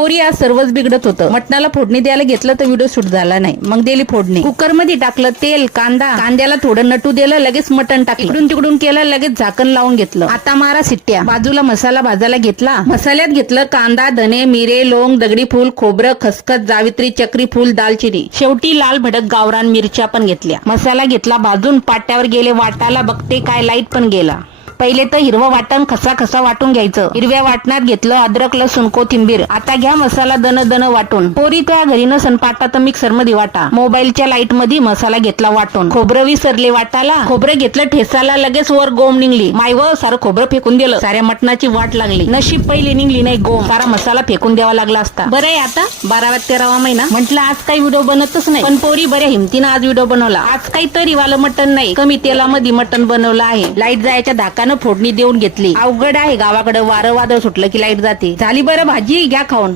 पोरी आज सर्वच बिघडत होतं. मटणाला फोडणी द्यायला घेतलं तर व्हिडिओ शूट झाला नाही. मग दिली फोडणी. कुकरमध्ये टाकलं तेल कांदा कांद्याला थोडं नटू दिलं लगेच मटण टाकलं. इकडून तिकडून केलं लगेच झाकण लावून घेतलं. आता मारा सिट्ट्या. बाजूला मसाला भाजायला घेतला. मसाल्यात घेतलं कांदा धने मिरे लोंग दगडी फूल खोबरं खसखस जावित्री चक्री फूल दालचिनी. शेवटी लाल भडक गावरान मिरच्या पण घेतल्या. मसाला घेतला भाजून पाट्यावर गेले वाटाला बघते काय लाइट पण गेला. पहिले तर हिरवं वाटण खसा खसा वाटून घ्यायचं. हिरव्या वाटणात घेतलं अद्रक लसूण कोथिंबीर आता घ्या मसाला दन दन वाटून. पोरी त्या घरी नसन पाटा तर मिक्सरमध्ये वाटा. मोबाईलच्या लाइटमध्ये मसाला घेतला वाटून. खोबरं विसरले वाटाला खोबरं घेतलं ठेसाला लगेच वर गोम निघली. मायव सारं खोबरं फेकून दिलं. साऱ्या मटणाची वाट लागली. नशीब पहिली निघली नाही गोम. सारा मसाला फेकून द्यावा लागला असता. बरं आहे आता? बारावा तेरावा महिना. म्हटलं आज काही व्हिडिओ बनतच नाही. पण पोरी बऱ्या हिमतीनं आज व्हिडिओ बनवला. आज काही तरी वालं मटण नाही. कमी तेलामध्ये मटण बनवलं आहे. लाइट जायच्या धाकानं फोडणी देऊन घेतली. अवघड आहे गावाकडे वारं वादळ सुटलं की लाइट जाते. झाली बरं भाजी घ्या खाऊन.